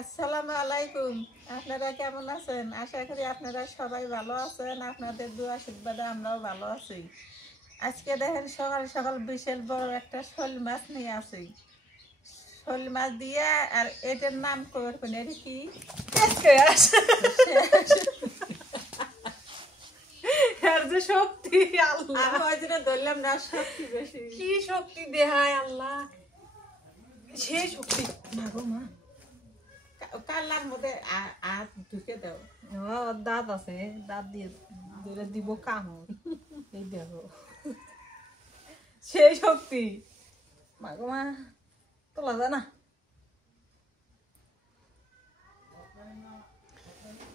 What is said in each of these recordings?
আসসালামু আলাইকুম। আপনারা কেমন আছেন? আশা করি আপনারা সবাই ভালো আছেন। আপনাদের দোয়া আশীর্বাদে আমরাও ভালো আছি। আজকে দেখেন সকাল সকাল বিশাল বড় একটা শোল মাছ নিয়ে আসি। শোল মাছ দিয়ে আর এটার নাম করবেন এর কি যে শক্তি আল্লাহ আমি ওই জন্য ধরলাম না, শক্তি বেশি। কি শক্তি দেহায় আল্লাহ, সেই শক্তি না গো মা। কাল্লার মধ্যে হাত ঢুকে দাও। দাঁত আছে, দাঁত দিয়ে ধরে দিব কামড়। এই দেখো সেই শক্তি মা গো মা, তোলা যায় না।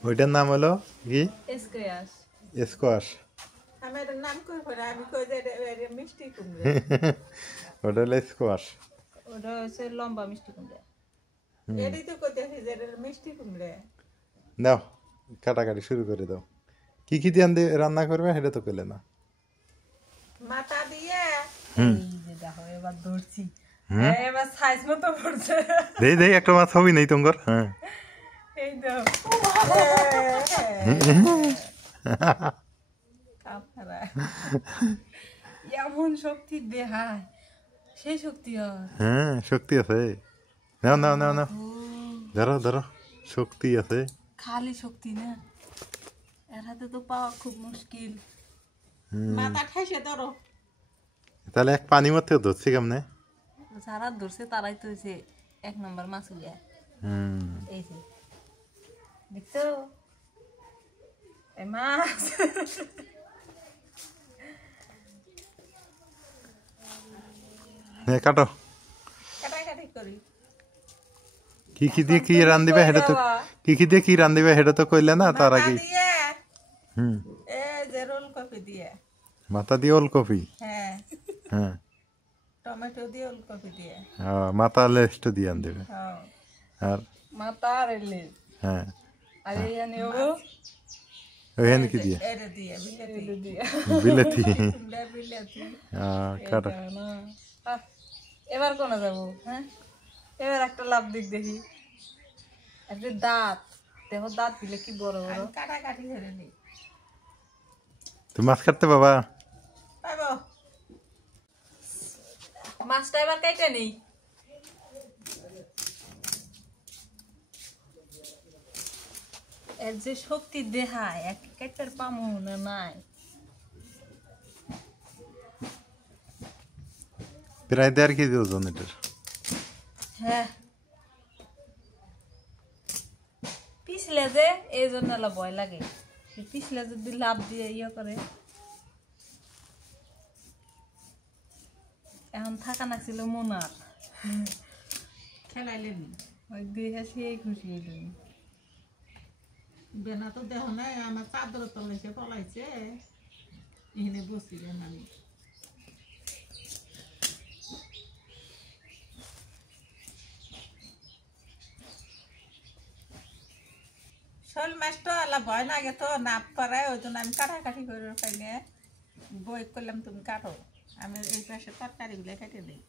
ওইটার নাম হলো কি? স্কোয়াশ। স্কোয়াশ। আমি এটার নাম করবো না, আমি কই যে এটা মিষ্টি কুমড়া। ওটা হলো স্কোয়াশ। ওটা হচ্ছে লম্বা মিষ্টি কুমড়া। এটাই তো কইতেছি যে এটা মিষ্টি কুমড়া। দাও, কাটাকাটি শুরু করে দাও। কি কি দিয়ে রান্না করবে সেটা তো করলে না। মাথা দিয়ে এই যে দেখো এবার ধরছি, এবার সাইজ মতো পড়ছে। দেই দেই একটা মাছ হবি নেই তোমার। হ্যাঁ, এই দেখো এমন শক্তি দেহায়, সেই শক্তি হ্যাঁ, শক্তি আছে। নাও নাও নাও নাও, ধরো ধরো, শক্তি আছে। খালি শক্তি না, এর হাতে তো পাওয়া খুব মুশকিল। মাথা ঠাইসে ধরো। তাহলে এক পানি মধ্যে ধরছি কেমনে? যারা ধরছে তারাই তো হয়েছে 1 নম্বর মাছুলিয়া। এই যে দেখছো এই মাছ। কাটো। কাটাকাটি করি। কি কি দিয়ে কি রান দিবে সেটা তো, কি কি দিয়ে কি রান দিবে সেটা তো কইলে না তার মাথা আগে। দিয়ে হুম, এই যে রোল কপি দিয়ে, মাথা দিয়ে ওলকপি। হ্যাঁ, হ্যাঁ, টমেটো দিয়ে ওলকপি দিয়ে, মাথা লেজটা দিয়ে আন দেবে। হ্যাঁ, আর মাথা আর লেজ হ্যাঁ, আর এখানে ওইখানে কি দিয়ে? এটা দিয়ে বিলেতি দিয়ে বিলেতি। কুমড়া বিলেতি। কাটো। না। এবার কোনে যাবো? হ্যাঁ, এবার একটা লাভ দিক দেখি। একটা দাঁত দেখো, দাঁত দিলে কি বড় বড়। আমি কাটাকাটি করে নিই। তুমি মাছ কাটতে বাবা? পাবো। মাছটা এবার কেটে নেই। এর যে শক্তি দেহায়, এক কেটের পামু না নাই। প্রায় 1.5 কেজি ওজন এটার। হ্যাঁ, পিছলে যে এই জন্য ভয় লাগে, পিছলে যদি লাভ দিয়ে ইয়ে করে। এখন থাকা নাছিল মোনার, খেলাইলেন ওই দেখে সেই খুশি হইলেন। বেনা তো দেহ নাই, আমার চাদর তলাইছে পলাইছে, এখানে বসিলেন আমি। শোল মাছটা আলা ভয় লাগে তো, নাপ পারায়, ওই জন্য আমি কাটাকাটি করে পাইলে বই করলাম তুমি কাটো, আমি এই পাশে তরকারিগুলো কেটে দিই।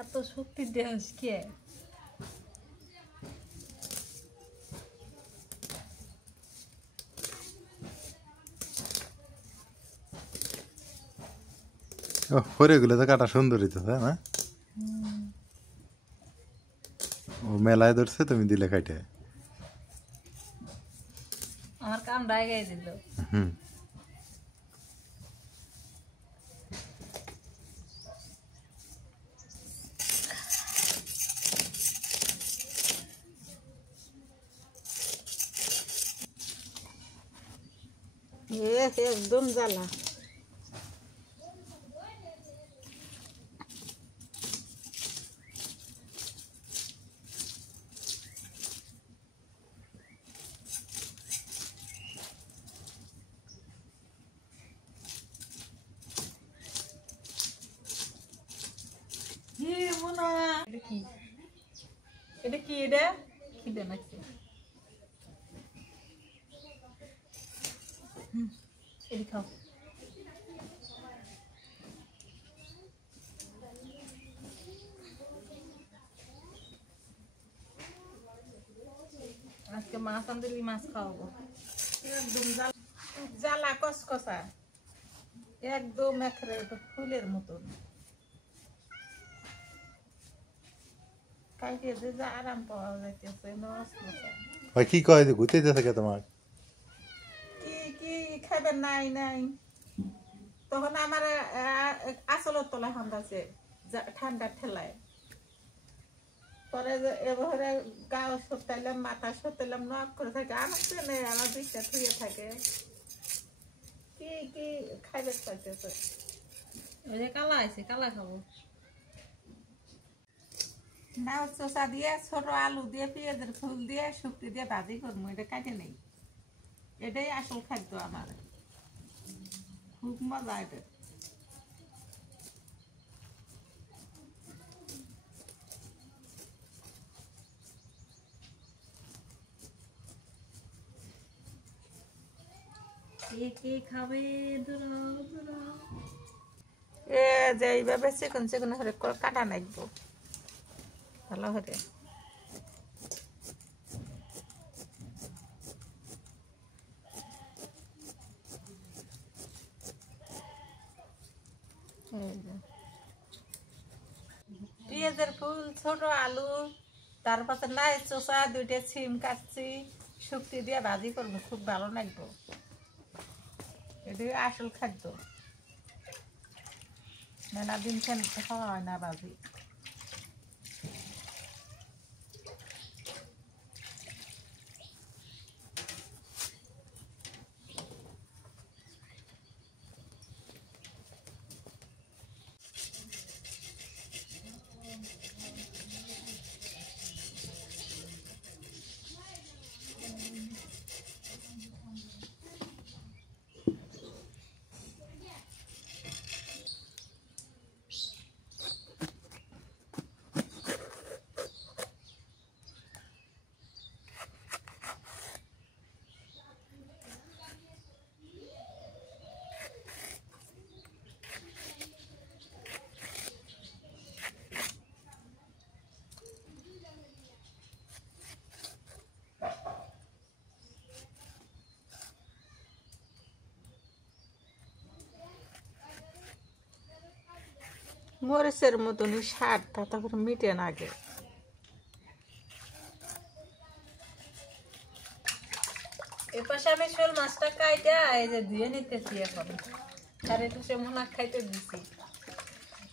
এত শক্তি দেহ কে? ও হরেগুলো তো কাটা সুন্দরই তো, তাই না? ও মেলায় ধরছে, তুমি দিলে কাটে। আমার কাম ডাইগাই দিল। হুম, একদম জ্বালা। এটা কি এটা খিদে নাকি এটি খাও আজকে মাছ আনতে মাছ খাওয়াবো একদম জ্বালা কসকসা একদম একেবারে ফুলের মতন কালকে যে যা আরাম পাওয়া যাইতেছে ভাই কি কয় যে ঘুরতে থাকে তোমার কি কি খাবেন নাই নাই তখন আমার আসলের তলা হান্দাছে ঠান্ডার ঠেলায় পরে এবারে গাও সতাইলাম মাথা সতাইলাম নক করে থাকে আমার নেই আমার দিকটা থুয়ে থাকে কি কি খাইবে চাইতেছে ওই যে কালা আছে কালা খাবো নাও চোষা দিয়ে ছোট আলু দিয়ে পেঁয়াজের ফুল দিয়ে শুক্তি দিয়ে ভাজি করবো এটা কাটে নেই এটাই আসল খাদ্য আমার খুব মজা এটা কে খাবে দূরাও দূরাও এ যে এইভাবে চিকন চিকন করে কাটা নাকবো ভালো করে পেঁয়াজের ফুল ছোট আলু তারপরে নাই চোষা দুইটা সিম কাটছি শুক্তি দিয়ে ভাজি করবো খুব ভালো লাগবো এটাই আসল খাদ্য মেলা দিন খাওয়া হয় না ভাজি মরিচের মতনই স্বাদ তাতে করে মিটে না আগে এপাশে আমি শোল মাছটা কাইটা এই যে ধুয়ে নিতেছি এখন আর একটু সে মোনা খাইতে দিছি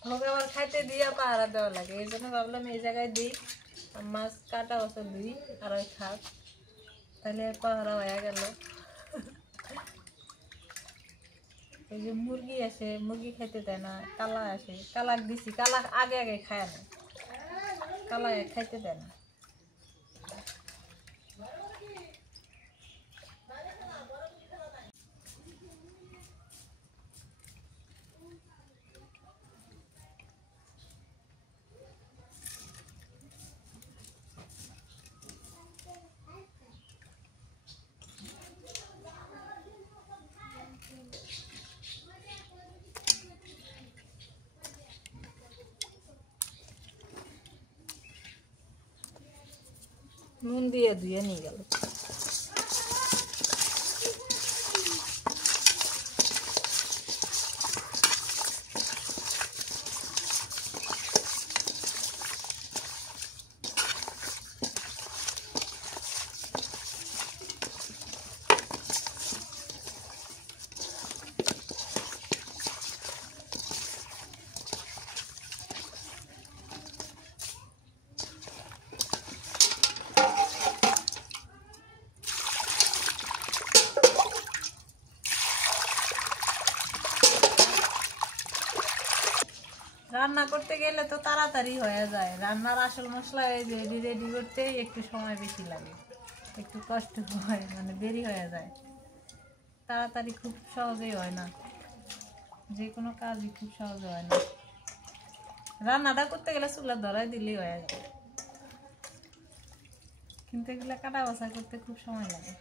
ওকে আবার খাইতে দিয়ে পাহারা দেওয়া লাগে এই জন্য ভাবলাম এই জায়গায় দিই মাছ কাটা বছর দিই আর ওই খাক তাহলে পাহারা হয়ে গেল এই যে মুরগি আসে মুরগি খাইতে দেয় না কালা আসে কালাক দিছি কালাক আগে আগে খায় না কালা খাইতে দেয় না নুন দিয়ে ধুয়ে নিয়ে গেল রান্না করতে গেলে তো তাড়াতাড়ি হয়ে যায় রান্নার আসল মশলা এই যে রেডি করতে একটু সময় বেশি লাগে একটু কষ্ট হয় মানে দেরি হয়ে যায় তাড়াতাড়ি খুব সহজেই হয় না যে কোনো কাজই খুব সহজে হয় না রান্নাটা করতে গেলে চুলা ধরাই দিলেই হয়ে যায় কিন্তু এগুলো কাটা বাছা করতে খুব সময় লাগে।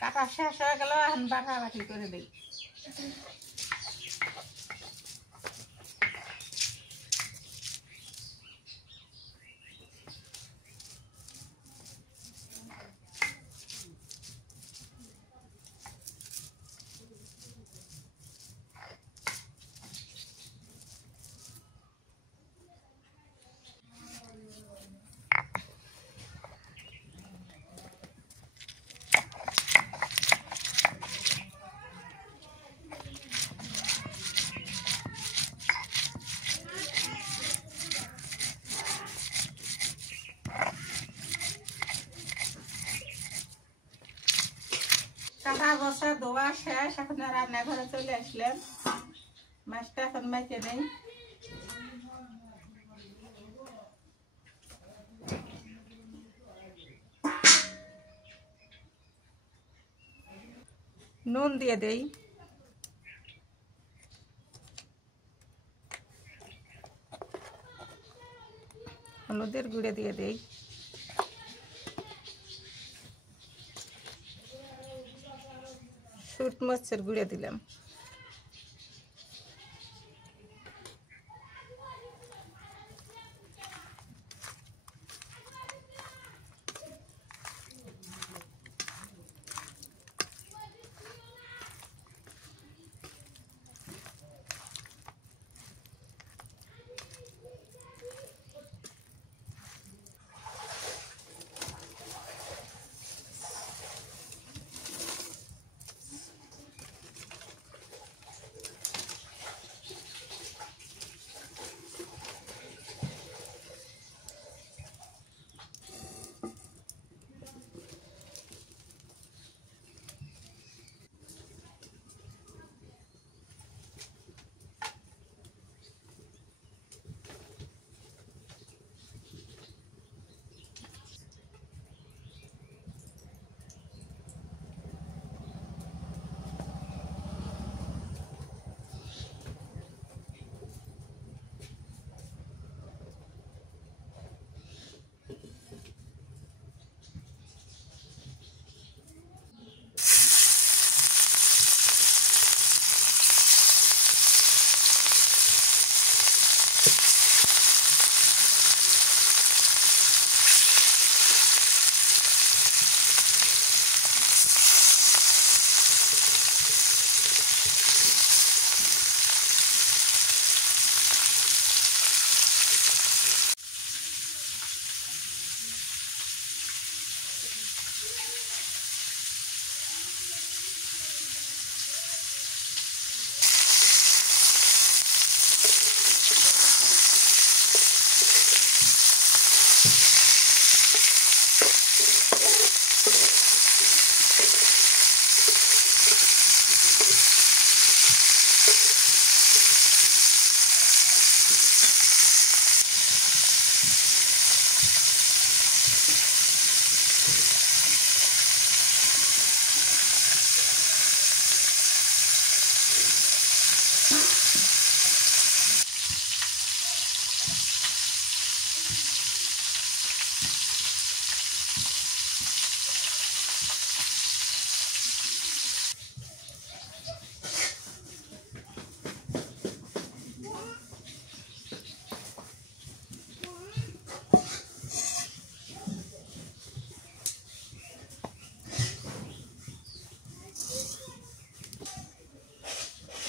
কাটা শেষ হয়ে গেল, এখন বাটাবাটি করে দিই। কাটা বসা ধোয়া শেষ, এখন রান্নাঘরে চলে আসলেন। মাছটা এখন মেখে নেই। নুন দিয়ে দেই, হলুদের গুঁড়ে দিয়ে দেই, শুট মরিচের গুঁড়ে দিলাম,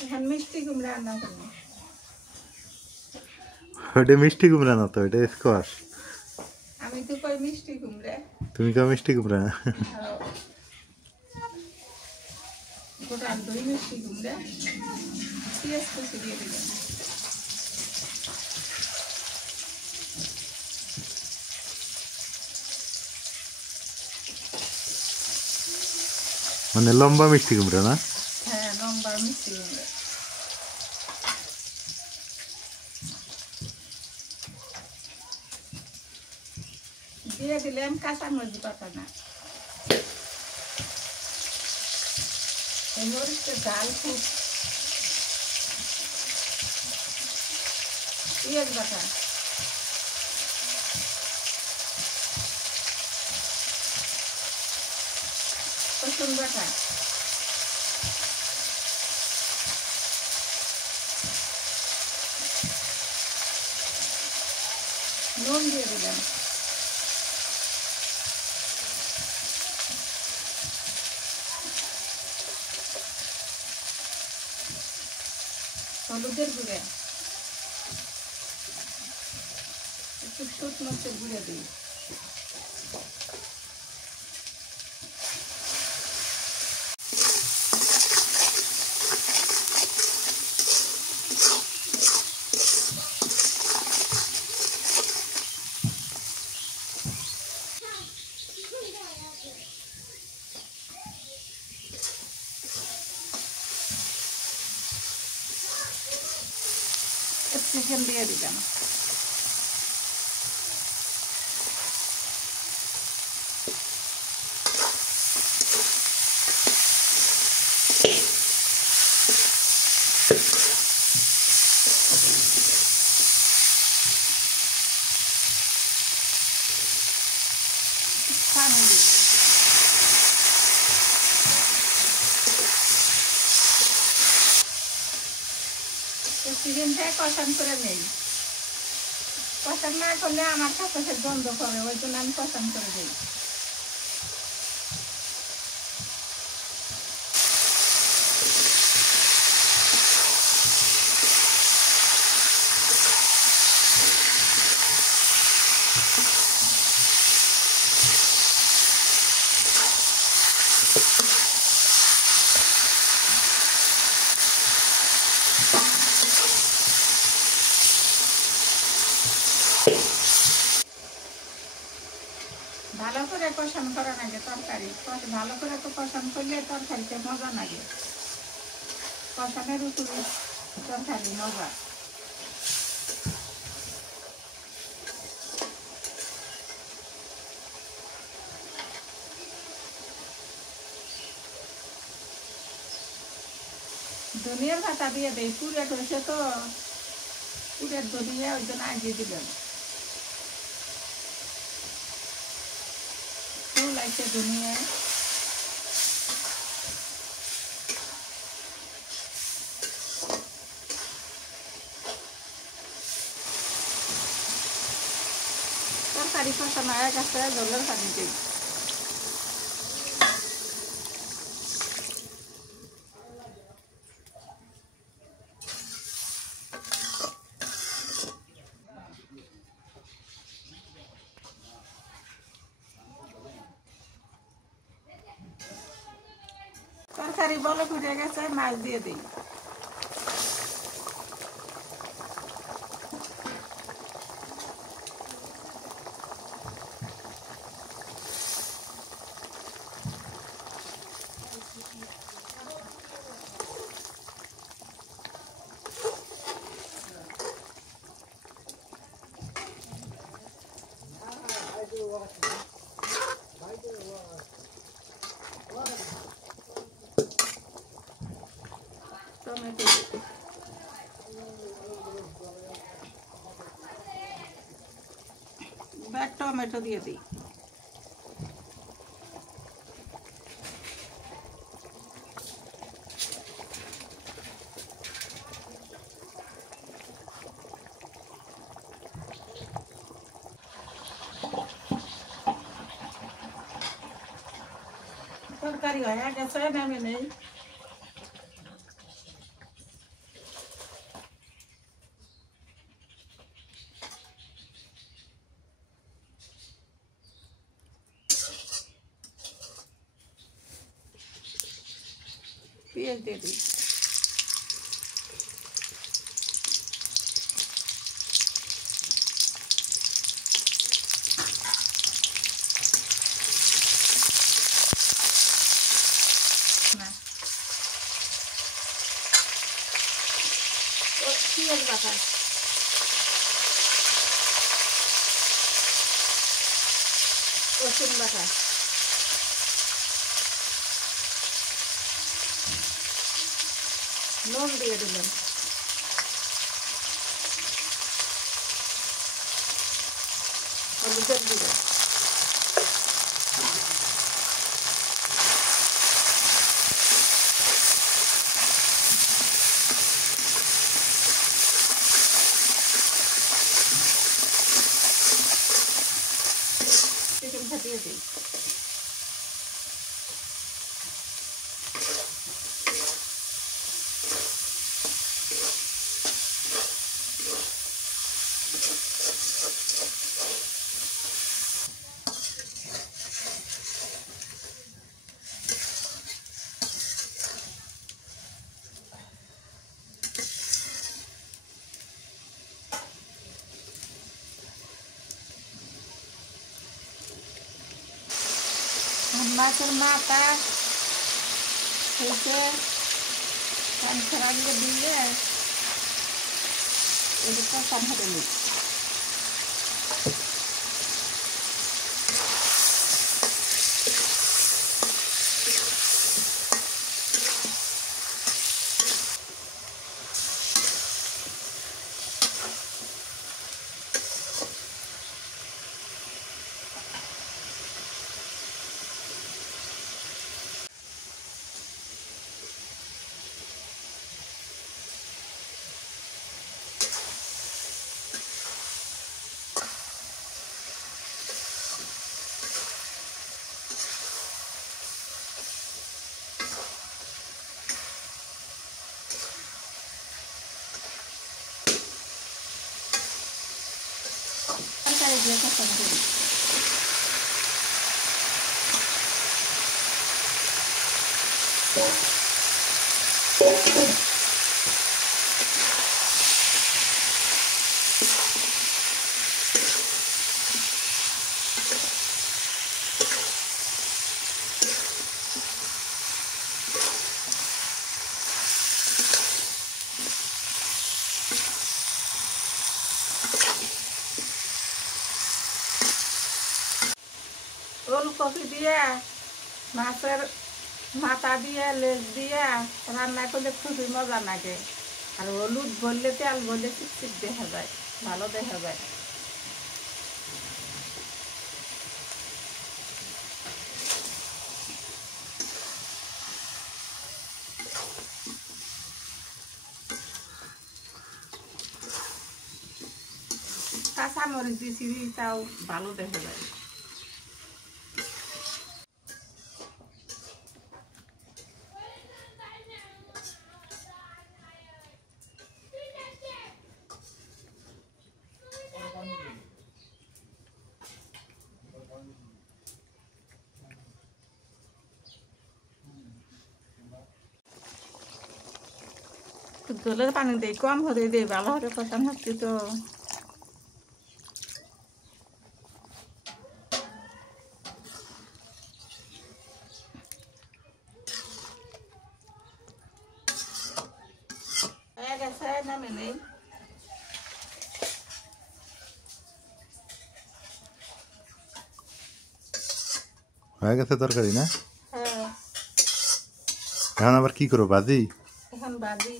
এখন মিষ্টি কুমড়া রান্না করবো। ওটা মিষ্টি কুমড়া না তো, এটা স্কোয়াশ। আমি তো কই মিষ্টি কুমড়া। তুমি কা মিষ্টি কুমড়া? গোটা দই মিষ্টি কুমড়া, পেঁয়াজ কুচি দিয়ে দিলাম। মানে লম্বা মিষ্টি কুমড়া না? হ্যাঁ, লম্বা মিষ্টি কুমড়া। দিয়ে দিলাম কাঁচামরিচ বাটানা। এই মরিচটা ঝাল খুব। পেঁয়াজ বাটা, রসুন বাটা, নুন দিয়ে দিলাম, হলুদের গুঁড়া, একটু শুকনো মরিচের গুঁড়া দিই। ক্যাপসিকাম দিয়ে দিলাম। পানি দিই। ক্যাপসিকামটা কষান করে নেই। কষান না করলে আমার কাছে গন্ধ করে, ওই জন্য আমি কষান করে দিই। ভালো করে কষান করা লাগে তরকারি। ভালো করে তো কষান করলে তরকারিতে মজা লাগে। কষানের উপরে তরকারি মজা। ধনিয়ার পাতা দিয়ে দেয়, পুরেট হয়েছে তো, পুরেট ধনিয়া ওই জন্য আগিয়ে দিলাম। ফুল লাগছে ধনিয়া। তরকারি কষানো হয়ে গেছে, জলের পানি দিই। তরকারি বলে ফুটে গেছে, মাছ দিয়ে দিই। টমেটো টমেটো দিয়ে দিই। তরকারি হয়ে গেছে, নামে নেই। পেঁয়াজ দিয়ে দিই। না পেঁয়াজ বাটা, রসুন বাটা, নুন দিয়ে দিলাম, হলুদের দিলাম, চিকেন ফাটিয়ে দিই। মাছের মাথা হয়েছে ছাড়া দিয়ে এটা সামনে নিই। তরকারি দিয়ে কষানো করি। ওলকপি দিয়ে মাছের মাথা দিয়ে লেজ দিয়ে রান্না করলে খুবই মজা লাগে। আর হলুদ বললে তেল বললে চিকচিক দেখা যায়, ভালো দেখা যায়। কাঁচামরিচ দিয়েছি, তাও ভালো দেখা যায়। জলের পানি দেই কম হতে দেই, ভালো হতে কষান হচ্ছে তো। হয়ে গেছে, নামে নেই। হয়ে গেছে তরকারি না? হ্যাঁ, এখন আবার কি করো, ভাজি? এখন বাজি।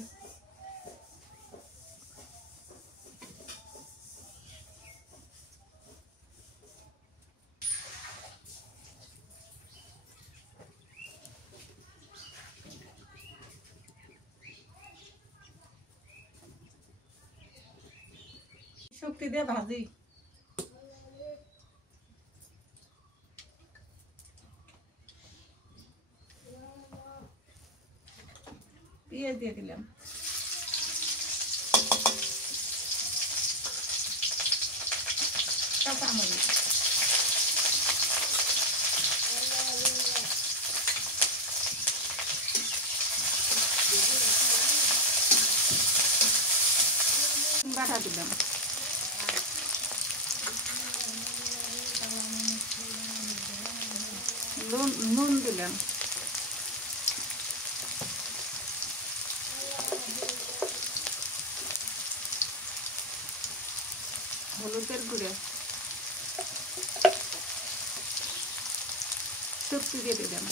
শক্তি দিয়ে ভাজি। পেঁয়াজ দিয়ে দিলাম, কাঁচামরিচ, বাটা দিলাম, নুন দিলাম, হলুদের গুঁড়ো, শুকনো দিয়ে দিলাম।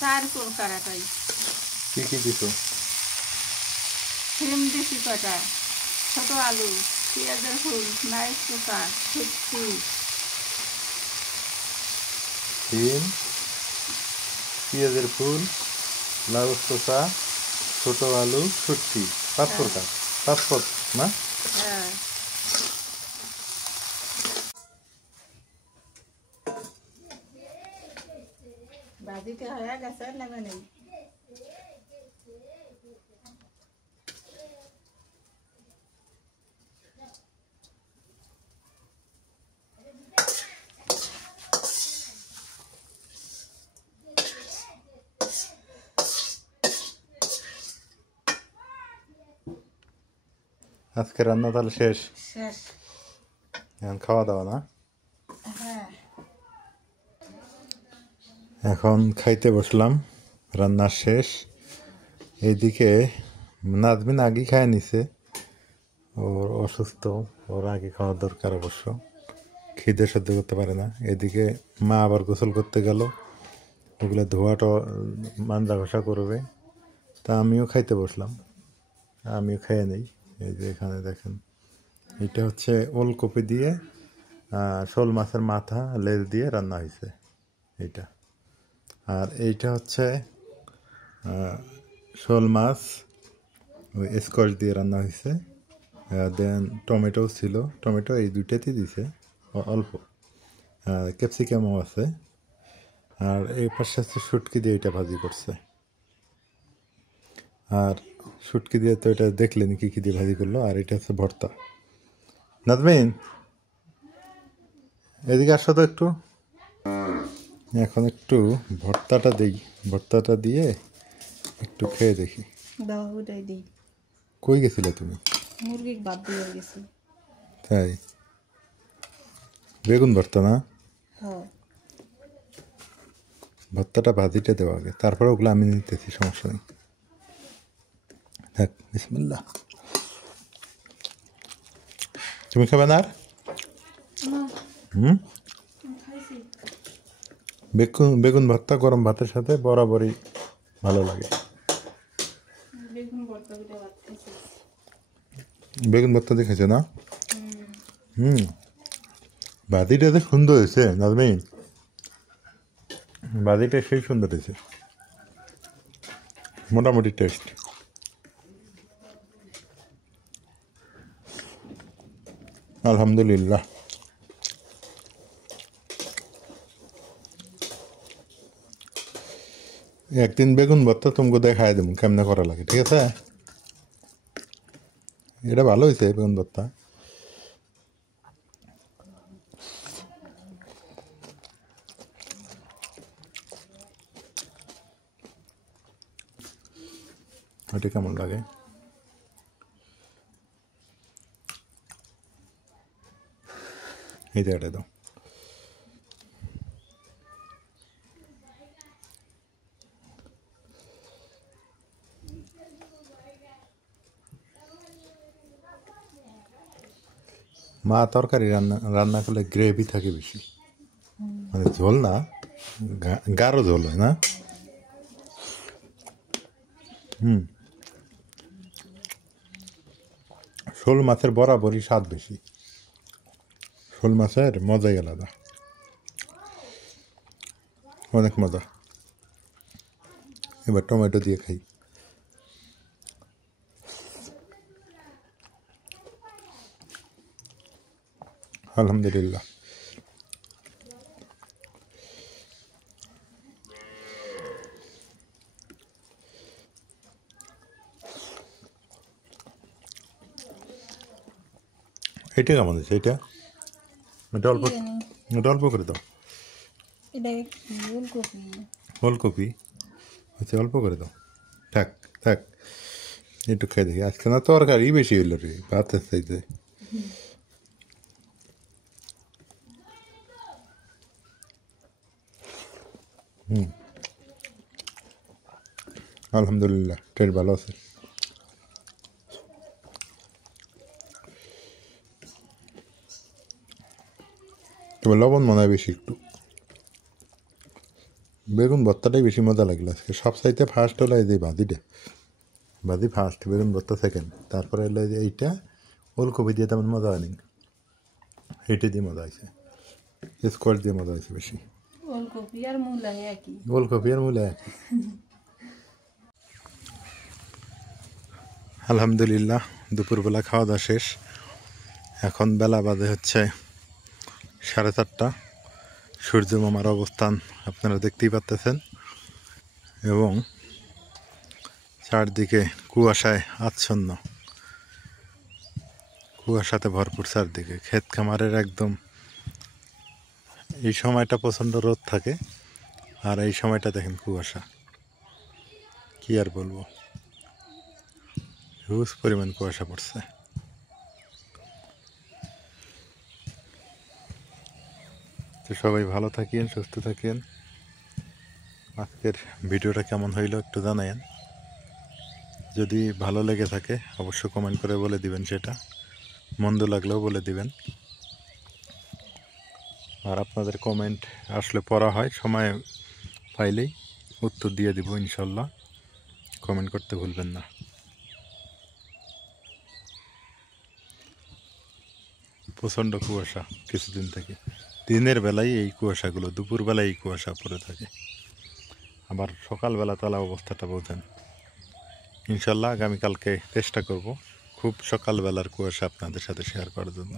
চার কড়াটাই কি কি দিছো? সিম দিছি কটা, ছোট আলু, পেঁয়াজের ফুল, নাইস পোকা, শুটকি, ডিম, পেঁয়াজের ফুল, লাউ শসা, ছোট আলু, শুটকি, পাঁচফোড়ন না? হ্যাঁ ভাজিটা হয়ে গেছে, নেমে নেই। আজকে রান্না তাহলে শেষ, শেষ। এখন খাওয়া দাওয়া না? হ্যাঁ এখন খাইতে বসলাম, রান্না শেষ। এইদিকে নাজমিন আগে খায় নিছে, ওর অসুস্থ, ওর আগে খাওয়ার দরকার অবশ্য, খিদে সহ্য করতে পারে না। এদিকে মা আবার গোসল করতে গেল, ওগুলো ধোয়াটা মাঞ্জা ঘষা করবে, তা আমিও খাইতে বসলাম, আমিও খেয়ে নেই। এই যে এখানে দেখেন, এটা হচ্ছে ওলকপি দিয়ে শোল মাছের মাথা লেজ দিয়ে রান্না হয়েছে এইটা। আর এইটা হচ্ছে শোল মাছ ওই স্কোয়াশ দিয়ে রান্না হয়েছে। দেন টমেটো ছিল, টমেটো এই দুইটাতেই দিছে অল্প, ক্যাপসিকামও আছে। আর এই পাশে হচ্ছে শুটকি দিয়ে এটা ভাজি করছে। আর শুটকি দিয়ে তো এটা দেখলেন কি কি দিয়ে ভাজি করলো। আর এটা হচ্ছে ভর্তা। নাজমিন এদিকে আসো তো একটু, এখন একটু ভর্তাটা দিই, ভর্তাটা দিয়ে একটু খেয়ে দেখি। দাও ওটাই দিই। কই গেছিলে তুমি? মুরগির বাদ দিয়ে গেছি। তাই? বেগুন ভর্তা না? হ্যাঁ ভর্তাটা ভাজিটা দেওয়া আগে, তারপরে ওগুলো আমি নিতেছি, সমস্যা নেই। থাক, বিসমিল্লাহ। তুমি খাবে না আর? হুম, বেগুন ভর্তা গরম ভাতের সাথে বরাবরই ভালো লাগে। বেগুন ভর্তা দেখেছে না? ভাজিটা তো সুন্দর হয়েছে নাজমিন, ভাজিটা সেই সুন্দর হয়েছে, মোটামুটি টেস্ট। আলহামদুলিল্লাহ। একদিন বেগুন ভর্তা তোমাকে দেখায় দেবো কেমনে করা লাগে, ঠিক আছে? এটা ভালো হয়েছে বেগুন ভর্তা। ওটা কেমন লাগে? এই জায়গাটা দাও। মা তরকারি রান্না রান্না করলে গ্রেভি থাকে বেশি, মানে ঝোল না, গাঢ় ঝোল হয় না। শোল মাছের বরাবরই স্বাদ বেশি, শোল মাছের মজাই আলাদা, অনেক মজা। এবার টমেটো দিয়ে খাই। আলহামদুলিল্লাহ। এটা কেমন আছে? এটা এটা অল্প, এটা অল্প করে দাও। এটা ফুলকপি। ফুলকপি আচ্ছা, অল্প করে দাও। থাক থাক, একটু খাই দেখি। আজকে না তরকারি বেশি হইল রে ভাতের চাইতে। আলহামদুলিল্লাহ, টেস্ট ভালো আছে। তবে লবণ মনে হয় বেশি একটু। বেগুন ভর্তাটাই বেশি মজা লাগলো আজকে। সব চাইতে ফার্স্ট হলো এই যে ভাজিটা, ভাজি ফার্স্ট, বেগুন ভর্তা সেকেন্ড, তারপরে হলো যে এইটা ওলকপি দিয়ে তেমন মজা হয়নি, এইটা দিয়ে মজা হয়েছে, স্কোয়াশ দিয়ে মজা হয়েছে বেশি। ওলকপি আর মূলা একই। ওলকপি আর মূলা একই। আলহামদুলিল্লাহ, দুপুরবেলা খাওয়া দাওয়া শেষ। এখন বেলা বাজে হচ্ছে 4:30। সূর্য মামার অবস্থান আপনারা দেখতেই পাচ্ছেন, এবং চারদিকে কুয়াশায় আচ্ছন্ন, কুয়াশাতে ভরপুর চারদিকে। ক্ষেত খামারের একদম এই সময়টা প্রচণ্ড রোদ থাকে, আর এই সময়টা দেখেন কুয়াশা। কি আর বলবো, হিউজ পরিমাণ কুয়াশা পড়ছে। তো সবাই ভালো থাকেন, সুস্থ থাকেন। আজকের ভিডিওটা কেমন হইলো একটু জানায়েন। যদি ভালো লেগে থাকে অবশ্য কমেন্ট করে বলে দিবেন, সেটা মন্দ লাগলেও বলে দিবেন। আর আপনাদের কমেন্ট আসলে পড়া হয়, সময় পাইলেই উত্তর দিয়ে দিব ইনশাল্লাহ। কমেন্ট করতে ভুলবেন না। প্রচণ্ড কুয়াশা কিছুদিন থেকে, দিনের বেলায় এই কুয়াশাগুলো, দুপুরবেলায় এই কুয়াশা পড়ে থাকে, আবার সকালবেলা তালা অবস্থাটা বোঝেন। ইনশাল্লাহ আগামীকালকে চেষ্টা করব খুব সকালবেলার কুয়াশা আপনাদের সাথে শেয়ার করার জন্য।